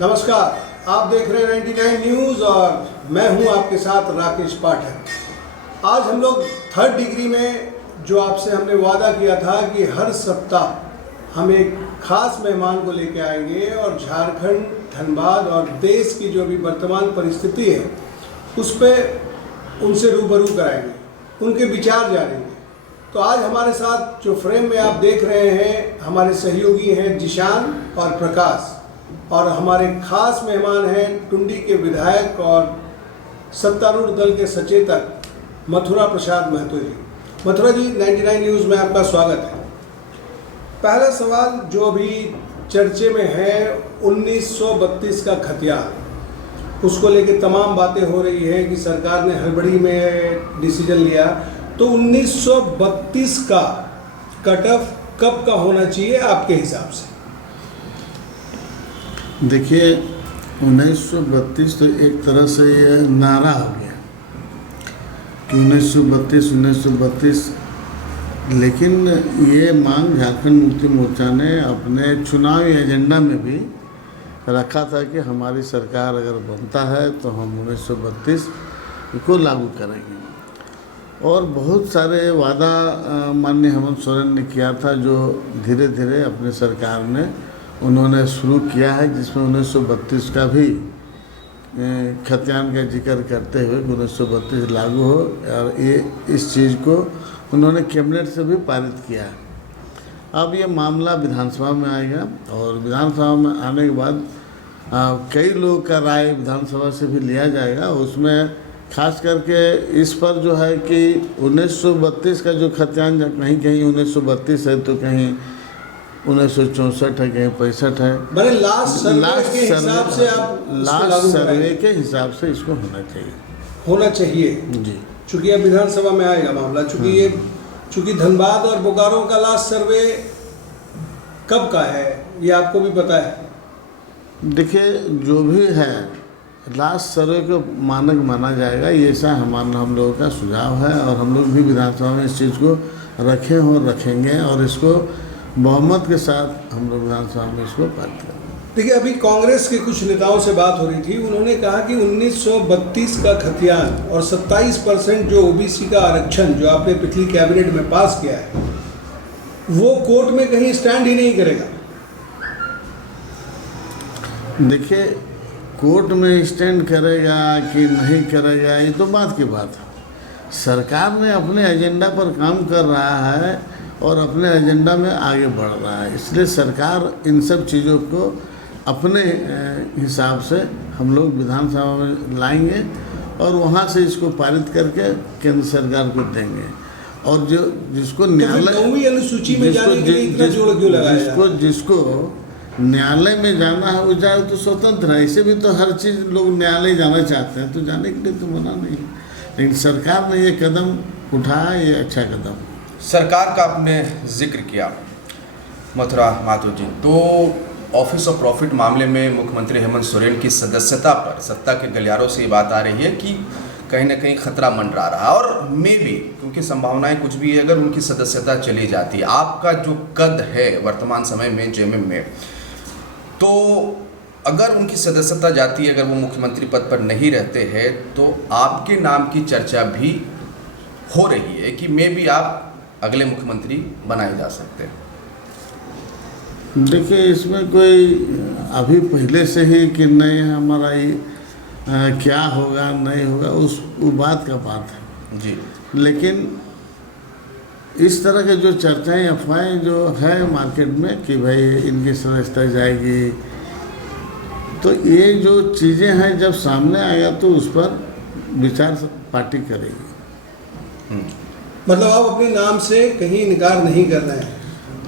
नमस्कार, आप देख रहे हैं 99 न्यूज़ और मैं हूं आपके साथ राकेश पाठक। आज हम लोग 3rd डिग्री में जो आपसे हमने वादा किया था कि हर सप्ताह हम एक खास मेहमान को लेकर आएंगे और झारखंड, धनबाद और देश की जो भी वर्तमान परिस्थिति है उस पर उनसे रूबरू कराएंगे, उनके विचार जानेंगे। तो आज हमारे साथ जो फ्रेम में आप देख रहे हैं हमारे सहयोगी हैं जिशान और प्रकाश, और हमारे खास मेहमान हैं टुंडी के विधायक और सत्तारूढ़ दल के सचेतक मथुरा प्रसाद महतो जी। मथुरा जी, 99 न्यूज़ में आपका स्वागत है। पहला सवाल जो अभी चर्चे में है 1932 का खतियान, उसको लेके तमाम बातें हो रही है कि सरकार ने हड़बड़ी में डिसीजन लिया। तो 1932 का कट ऑफ कब का होना चाहिए आपके हिसाब से? देखिए, 1932 तो एक तरह से ये नारा हो गया कि 1932, लेकिन ये मांग झारखंड मुक्ति मोर्चा ने अपने चुनावी एजेंडा में भी रखा था कि हमारी सरकार अगर बनता है तो हम 1932 को लागू करेंगे। और बहुत सारे वादा माननीय हेमंत सोरेन ने किया था जो धीरे धीरे अपने सरकार ने उन्होंने शुरू किया है, जिसमें 1932 का भी खतियान का जिक्र करते हुए 1932 लागू हो, और ये इस चीज़ को उन्होंने कैबिनेट से भी पारित किया है। अब ये मामला विधानसभा में आएगा और विधानसभा में आने के बाद कई लोगों का राय विधानसभा से भी लिया जाएगा। उसमें खास करके इस पर जो है कि 1932 का जो खतियान कहीं कहीं 1932 है तो कहीं 1964 है, कहीं 65 है। लास्ट सर्वे के हिसाब से इसको होना चाहिए जी। चूँकि अब विधानसभा में आएगा मामला, चूँकि धनबाद और बोकारो का लास्ट सर्वे कब का है ये आपको भी पता है। देखिए, जो भी है लास्ट सर्वे को मानक माना जाएगा, ये ऐसा हम लोगों का सुझाव है और हम लोग भी विधानसभा में इस चीज़ को रखे और रखेंगे और इसको बहुमत के साथ हम लोग विधानसभा में इसको पारित करेंगे। देखिए, अभी कांग्रेस के कुछ नेताओं से बात हो रही थी, उन्होंने कहा कि 1932 का खतियान और 27% जो ओबीसी का आरक्षण जो आपने पिछली कैबिनेट में पास किया है वो कोर्ट में कहीं स्टैंड ही नहीं करेगा। देखिए, कोर्ट में स्टैंड करेगा कि नहीं करेगा ये तो बात की बात है। सरकार ने अपने एजेंडा पर काम कर रहा है और अपने एजेंडा में आगे बढ़ रहा है, इसलिए सरकार इन सब चीज़ों को अपने हिसाब से हम लोग विधानसभा में लाएंगे और वहाँ से इसको पारित करके केंद्र सरकार को देंगे। और जो जिसको न्यायालय अनुसूची में जाने के लिए इतना जोर क्यों लगाया? जिसको न्यायालय में जाना है वो जाए तो स्वतंत्र है। ऐसे भी तो हर चीज़ लोग न्यायालय जाना चाहते हैं, तो जाने के लिए तो मना नहीं है, लेकिन सरकार ने ये कदम उठाया, ये अच्छा कदम। सरकार का आपने जिक्र किया मथुरा महतो जी, तो ऑफिस ऑफ प्रॉफिट मामले में मुख्यमंत्री हेमंत सोरेन की सदस्यता पर सत्ता के गलियारों से ये बात आ रही है कि कहीं ना कहीं खतरा मंडरा रहा है और मे भी, क्योंकि संभावनाएं कुछ भी है, अगर उनकी सदस्यता चली जाती है, आपका जो कद है वर्तमान समय में जेएमएम में, तो अगर उनकी सदस्यता जाती है, अगर वो मुख्यमंत्री पद पर नहीं रहते हैं, तो आपके नाम की चर्चा भी हो रही है कि मे भी आप अगले मुख्यमंत्री बनाए जा सकते हैं। देखिए, इसमें कोई अभी पहले से ही कि नहीं हमारा ये क्या होगा नहीं होगा वो बात का बात है जी। लेकिन इस तरह के जो चर्चाएं अफवाहें जो है मार्केट में कि भाई इनकी सदस्यता जाएगी, तो ये जो चीज़ें हैं जब सामने आएगा तो उस पर विचार पार्टी करेगी। मतलब आप अपने नाम से कहीं इनकार नहीं कर रहे हैं?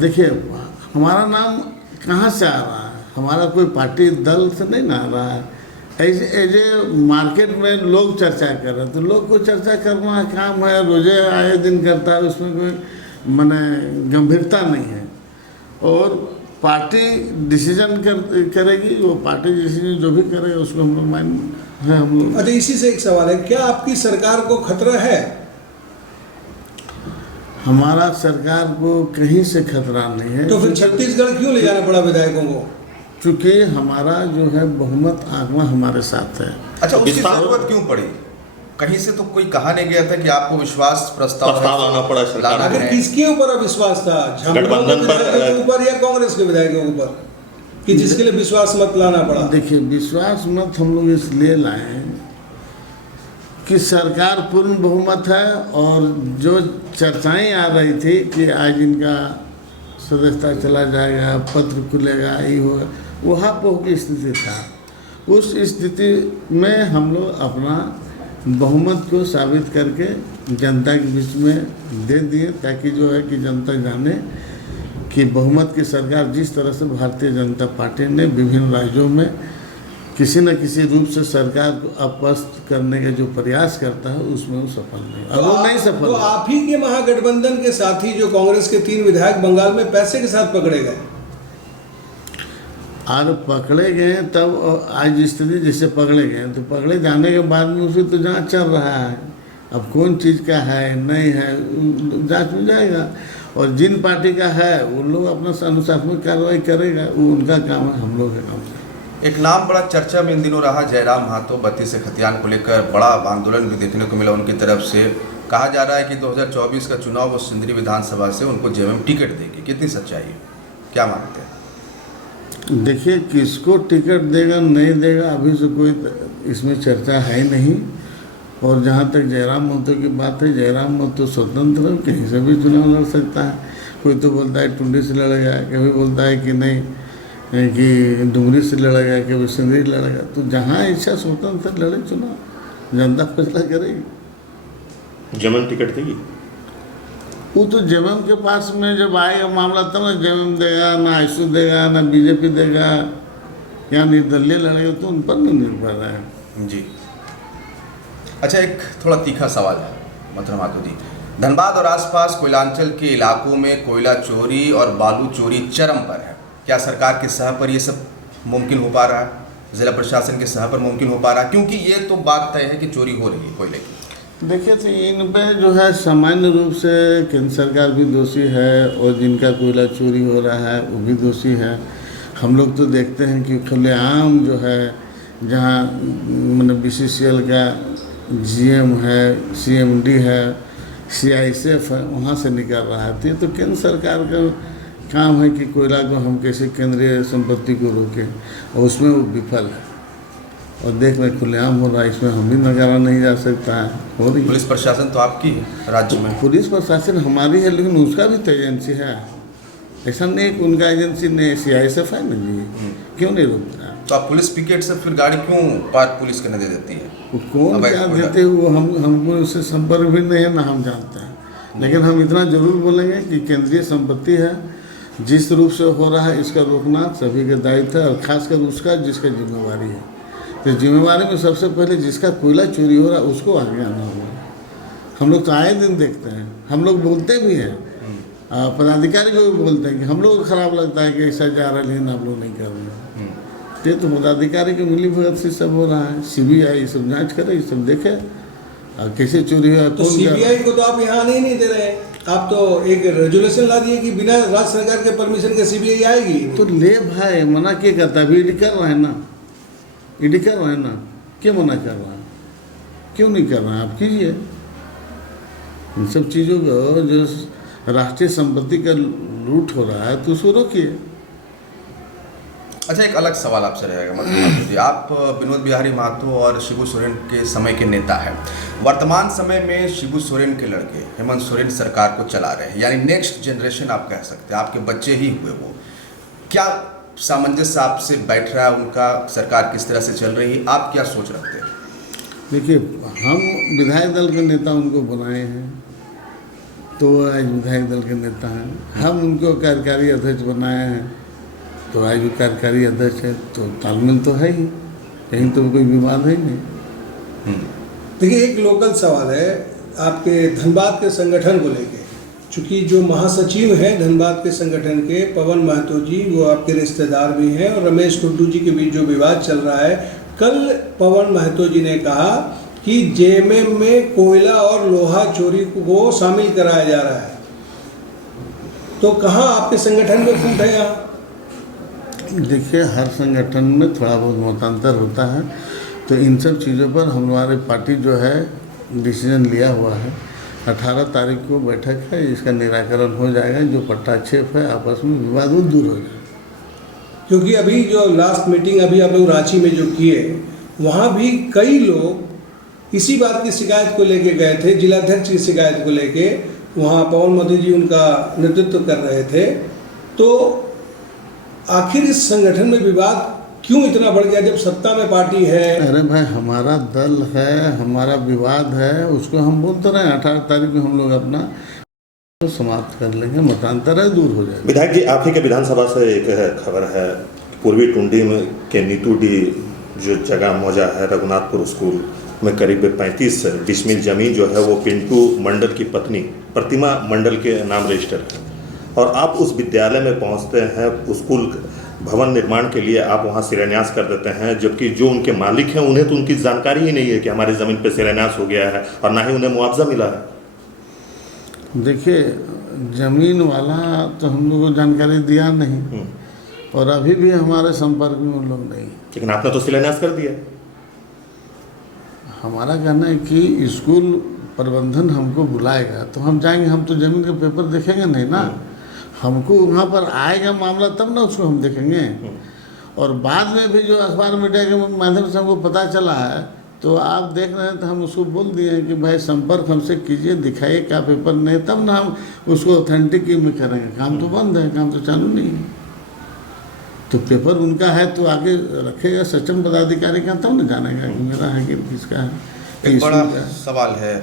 देखिए, हमारा नाम कहाँ से आ रहा है? हमारा कोई पार्टी दल से नहीं ना आ रहा है। ऐसे मार्केट में लोग चर्चा कर रहे हैं, तो लोग को चर्चा करना काम है, रोजे आए दिन करता है, उसमें कोई माने गंभीरता नहीं है। और पार्टी डिसीजन करेगी, वो पार्टी डिसीजन जो भी करेगा उसको हम लोग मान है हम लोग। अच्छा, इसी से एक सवाल है, क्या आपकी सरकार को खतरा है? हमारा सरकार को कहीं से खतरा नहीं है। तो फिर छत्तीसगढ़ क्यों ले जाना पड़ा विधायकों को? चूँकि हमारा जो है बहुमत आंकड़ा हमारे साथ है। अच्छा, उसकी जरूरत क्यों पड़ी? कहीं से तो कोई कहा नहीं गया था कि आपको विश्वास प्रस्ताव लाना पड़ा सरकार। आखिर किसके ऊपर अविश्वास था? गठबंधन के ऊपर या कांग्रेस के विधायकों के ऊपर, कि जिसके लिए विश्वास मत लाना पड़ा? देखिए, विश्वास मत हम लोग इसलिए लाए कि सरकार पूर्ण बहुमत है, और जो चर्चाएं आ रही थी कि आज इनका सदस्यता चला जाएगा, पत्र खुलेगा, ये होगा, वहाँ पोह की स्थिति था। उस स्थिति में हम लोग अपना बहुमत को साबित करके जनता के बीच में दे दिए, ताकि जो है कि जनता जाने कि बहुमत की सरकार जिस तरह से भारतीय जनता पार्टी ने विभिन्न राज्यों में किसी न किसी रूप से सरकार को अपस्त करने का जो प्रयास करता है, उसमें वो सफल नहीं, और वो नहीं सफल। तो आप ही के महागठबंधन के साथी जो कांग्रेस के 3 विधायक बंगाल में पैसे के साथ पकड़े गए, और पकड़े गए तब आज स्थिति जैसे पकड़े गए, तो पकड़े जाने के बाद में उसे तो जांच चल रहा है। अब कौन चीज़ का है नहीं है जांच में जाएगा, और जिन पार्टी का है वो लोग अपना अनुशासनिक कार्रवाई करेगा, वो उनका काम है, हम लोग का काम है। एक नाम बड़ा चर्चा में इन दिनों रहा, जयराम महतो 32 से खतियान को लेकर बड़ा आंदोलन भी देखने को मिला उनकी तरफ से। कहा जा रहा है कि 2024 का चुनाव वो सिंदरी विधानसभा से उनको जेएमएम टिकट देगी। कितनी सच्चाई है, क्या मानते हैं? देखिए, किसको टिकट देगा नहीं देगा अभी से कोई इसमें चर्चा है नहीं। और जहाँ तक जयराम महतो की बात है, जयराम महतो स्वतंत्र है, कहीं से भी चुनाव लड़ सकता है। कोई तो बोलता है टुंडी से लड़ेगा, कभी बोलता है कि नहीं कि डुमरी से लड़ेगा, कभी सिंदरी लड़ेगा। तो जहाँ इच्छा स्वतंत्र लड़े चुनाव, जनता फैसला करेगी। जेएमएम टिकट देगी? वो तो जेएमएम के पास में जब आएगा मामला तब ना जेएमएम देगा, ना आईसू देगा, ना बीजेपी देगा, या निर्दलीय लड़ेगा, तो उन पर नहीं निर्भर है। जी, अच्छा, एक थोड़ा तीखा सवाल है मथुरा महतो जी। धनबाद और आसपास कोयलांचल के इलाकों में कोयला चोरी और बालू चोरी चरम पर है। क्या सरकार के सह पर ये सब मुमकिन हो पा रहा है? जिला प्रशासन के सह पर मुमकिन हो पा रहा है? क्योंकि ये तो बात तय है कि चोरी हो रही है कोयले की। देखिए, तो इन पे जो है सामान्य रूप से केंद्र सरकार भी दोषी है, और जिनका कोयला चोरी हो रहा है वो भी दोषी है। हम लोग तो देखते हैं कि खुलेआम जो है, जहाँ मतलब BCCL का GM है, CMD है, CISF है, वहाँ से निकल रहा है। तो ये तो केंद्र सरकार का काम है कि कोयला को हम कैसे केंद्रीय संपत्ति को रोकें, और उसमें वो विफल है। और देख रहे खुलेआम हो रहा है, इसमें हम भी नकारा नहीं जा सकता है, हो रही है। पुलिस प्रशासन तो आपकी है राज्य में? पुलिस प्रशासन हमारी है, लेकिन उसका भी तो एजेंसी है। ऐसा नहीं कि उनका एजेंसी नहीं, CISF है ना जी, क्यों नहीं रोकता? तो आप पुलिस पिकेट से फिर गाड़ी क्यों पार्क पुलिस करने दे देती है? वो कौन क्या देते हुए हमको उससे संपर्क भी नहीं है ना हम जानते हैं। लेकिन हम इतना जरूर बोलेंगे कि केंद्रीय संपत्ति है, जिस रूप से हो रहा है इसका रोकना सभी का दायित्व है, और खासकर उसका जिसका जिम्मेवारी है। तो जिम्मेवारी में सबसे पहले जिसका कोयला चोरी हो रहा है उसको आगे आना होगा। हम लोग तो आए दिन देखते हैं, हम लोग बोलते भी हैं, पदाधिकारी को भी बोलते हैं कि हम लोग को खराब लगता है कि ऐसा जा रहा है, लेकिन आप लोग नहीं कर रहे हैं। तो पदाधिकारी की मिली भगत से सब हो रहा है। CBI सब जांच करे, ये सब देखे और कैसे चोरी हुआ। तो CBI को तो आप यहाँ नहीं दे रहे, आप तो एक रेजुलेशन ला दिए कि बिना राज्य सरकार के परमिशन के CBI आएगी। तो ले भाई, मना क्या करता है? अभी ईडी कर रहा है ना, ईडी कर रहा है ना, क्यों मना कर रहा है? क्यों नहीं कर रहा है? आप कीजिए। इन सब चीज़ों को, जो राष्ट्रीय संपत्ति का लूट हो रहा है, तो उसको रोकिए। अच्छा, एक अलग सवाल आपसे रहेगा महतो जी। आप विनोद बिहारी महतो और शिबू सोरेन के समय के नेता हैं। वर्तमान समय में शिबू सोरेन के लड़के हेमंत सोरेन सरकार को चला रहे हैं, यानी नेक्स्ट जनरेशन आप कह सकते हैं, आपके बच्चे ही हुए वो। क्या सामंजस्य आपसे बैठ रहा है उनका? सरकार किस तरह से चल रही है, आप क्या सोच रखते हैं? देखिए, हम विधायक दल के नेता उनको बनाए हैं, तो वो आज विधायक दल के नेता हैं। हम उनको कार्यकारी अध्यक्ष बनाए हैं, तो आज वो कार्यकारी अध्यक्ष है, तो तालमेल तो है ही, कहीं तो कोई विवाद है ही नहीं। देखिए, एक लोकल सवाल है आपके धनबाद के संगठन को लेके। चूँकि जो महासचिव हैं धनबाद के संगठन के पवन महतो जी, वो आपके रिश्तेदार भी हैं, और रमेश टुड्डू जी के बीच जो विवाद चल रहा है, कल पवन महतो जी ने कहा कि जेएमएम में कोयला और लोहा चोरी को शामिल कराया जा रहा है। तो कहाँ आपके संगठन में फूट है? यहाँ देखिए, हर संगठन में थोड़ा बहुत मतांतर होता है, तो इन सब चीज़ों पर हमारी पार्टी जो है डिसीजन लिया हुआ है। 18 तारीख को बैठक है, इसका निराकरण हो जाएगा। जो पट्टाक्षेप है आपस में विवाद वो दूर हो जाएगा। क्योंकि अभी जो लास्ट मीटिंग अभी आप लोग रांची में जो किए, वहाँ भी कई लोग इसी बात की शिकायत को लेके गए थे, जिलाध्यक्ष की शिकायत को लेके। वहाँ पवन मोदी जी उनका नेतृत्व कर रहे थे। तो आखिर इस संगठन में विवाद क्यों इतना बढ़ गया जब सत्ता में पार्टी है? अरे भाई, हमारा दल है, हमारा विवाद है, उसको हम बोलते रहे। 18 तारीख को हम लोग अपना तो समाप्त कर लेंगे, मतांतर है दूर हो जाएगा। विधायक जी, आप ही के विधानसभा से एक खबर है, पूर्वी टुंडी में के नीतूडी जो जगह मौजा है, रघुनाथपुर स्कूल में करीब 35 डिसमिल जमीन जो है वो पिंटू मंडल की पत्नी प्रतिमा मंडल के नाम रजिस्टर है, और आप उस विद्यालय में पहुंचते हैं, स्कूल भवन निर्माण के लिए आप वहां शिलान्यास कर देते हैं, जबकि जो उनके मालिक हैं उन्हें तो उनकी जानकारी ही नहीं है कि हमारी ज़मीन पर शिलान्यास हो गया है, और ना ही उन्हें मुआवजा मिला है। देखिए, ज़मीन वाला तो हम लोग को जानकारी दिया नहीं, और अभी भी हमारे संपर्क में उन लोग नहीं। लेकिन आपने तो शिलान्यास कर दिया। हमारा कहना है कि स्कूल प्रबंधन हमको बुलाएगा तो हम जाएंगे, हम तो ज़मीन के पेपर देखेंगे नहीं ना। हमको वहाँ पर आएगा मामला तब ना उसको हम देखेंगे। और बाद में भी जो अखबार मीडिया के माध्यम से हमको पता चला है, तो आप देख रहे हैं, तो हम उसको बोल दिए हैं कि भाई संपर्क हमसे कीजिए, दिखाइए क्या पेपर नहीं, तब ना हम उसको ऑथेंटिक में करेंगे। काम तो बंद है, काम तो चालू नहीं है। तो पेपर उनका है तो आगे रखेगा सक्षम पदाधिकारी का, तब न जानेगा कि मेरा है कि किसका है। एक बड़ा सवाल है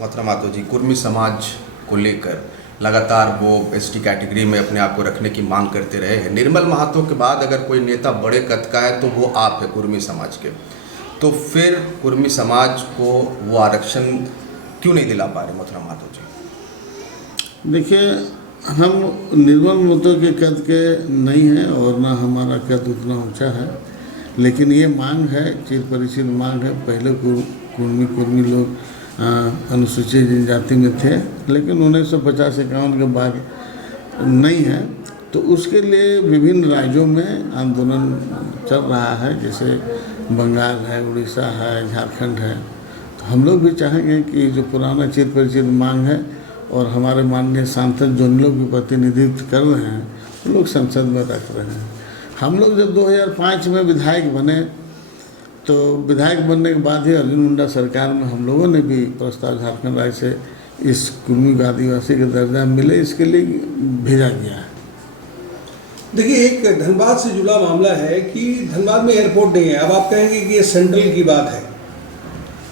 मोहतरमा मातो जी, कुर्मी समाज को लेकर लगातार वो एसटी कैटेगरी में अपने आप को रखने की मांग करते रहे हैं। निर्मल महतो के बाद अगर कोई नेता बड़े कद का है तो वो आप है कुर्मी समाज के, तो फिर कुर्मी समाज को वो आरक्षण क्यों नहीं दिला पा रहे मोहतरमा मातो जी? देखिए, हम निर्मल महतो के कद के नहीं हैं और ना हमारा कद उतना ऊंचा है, लेकिन ये मांग है, चिर परिचित मांग है। पहले कुर्मी लोग अनुसूचित जनजाति में थे, लेकिन 1950-51 के बाद नहीं है। तो उसके लिए विभिन्न राज्यों में आंदोलन चल रहा है, जैसे बंगाल है, उड़ीसा है, झारखंड है। तो हम लोग भी चाहेंगे कि जो पुराना चिर परिचित मांग है और हमारे माननीय सांसद जो लोग भी प्रतिनिधित्व कर रहे हैं, वो लोग संसद में रख रहे हैं। हम लोग जब 2005 में विधायक बने, तो विधायक बनने के बाद ही अर्जुन मुंडा सरकार में हम लोगों ने भी प्रस्ताव झारखंड राज्य से इस कुर्मी को आदिवासी का दर्जा मिले, इसके लिए भेजा गया है। देखिए, एक धनबाद से जुड़ा मामला है कि धनबाद में एयरपोर्ट नहीं है। अब आप कहेंगे कि ये सेंट्रल की बात है,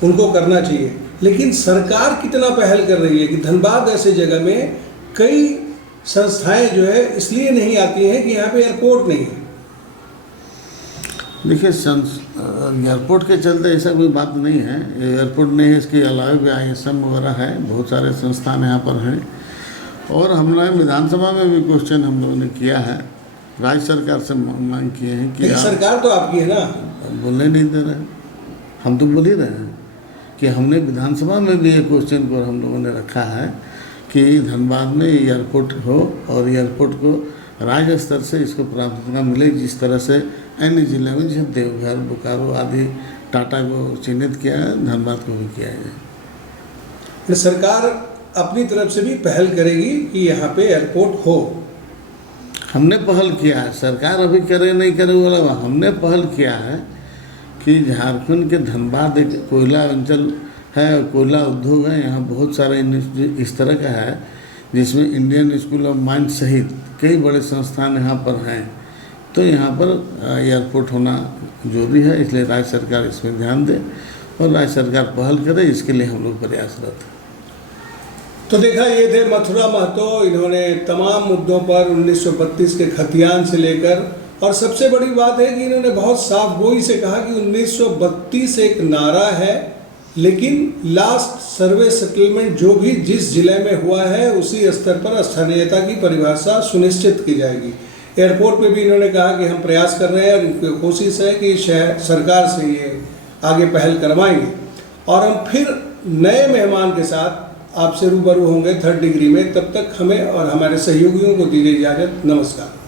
उनको करना चाहिए, लेकिन सरकार कितना पहल कर रही है कि धनबाद ऐसे जगह में कई संस्थाएं जो है इसलिए नहीं आती हैं कि यहाँ पे एयरपोर्ट नहीं है। देखिए, एयरपोर्ट के चलते ऐसा कोई बात नहीं है। एयरपोर्ट नहीं है, इसके अलावा भी ISM वगैरह है, बहुत सारे संस्थान यहाँ पर हैं। और हम लोग विधानसभा में भी क्वेश्चन हम लोगों ने किया है, राज्य सरकार से मांग किए हैं कि सरकार तो आपकी है ना, बोलने नहीं दे रहे। हम तो बोल ही रहे हैं कि हमने विधानसभा में भी ये क्वेश्चन को हम लोगों ने रखा है कि धनबाद में एयरपोर्ट हो और एयरपोर्ट को राज्य स्तर से इसको प्राथमिकता मिले, जिस तरह से अन्य जिले में जैसे देवघर, बोकारो आदि टाटा को चिन्हित किया है, धनबाद को भी किया है। सरकार अपनी तरफ से भी पहल करेगी कि यहाँ पे एयरपोर्ट हो। हमने पहल किया है, सरकार अभी करे नहीं करे वाला, हमने पहल किया है कि झारखंड के धनबाद एक कोयला अंचल है, कोयला उद्योग है, यहाँ बहुत सारा इस तरह का है जिसमें इंडियन स्कूल ऑफ माइंस सहित कई बड़े संस्थान यहाँ पर हैं। तो यहाँ पर एयरपोर्ट होना जरूरी है, इसलिए राज्य सरकार इसमें ध्यान दे और राज्य सरकार पहल करे, इसके लिए हम लोग प्रयासरत हैं। तो देखा, ये थे मथुरा महतो। इन्होंने तमाम मुद्दों पर 1932 के खतियान से लेकर, और सबसे बड़ी बात है कि इन्होंने बहुत साफ गोई से कहा कि 1932 एक नारा है, लेकिन लास्ट सर्वे सेटलमेंट जो भी जिस जिले में हुआ है उसी स्तर पर स्थानीयता की परिभाषा सुनिश्चित की जाएगी। एयरपोर्ट पे भी इन्होंने कहा कि हम प्रयास कर रहे हैं और इनकी कोशिश है कि सरकार से ये आगे पहल करवाएंगे। और हम फिर नए मेहमान के साथ आपसे रूबरू होंगे 3rd डिग्री में। तब तक हमें और हमारे सहयोगियों को दीजिए इजाज़त। नमस्कार।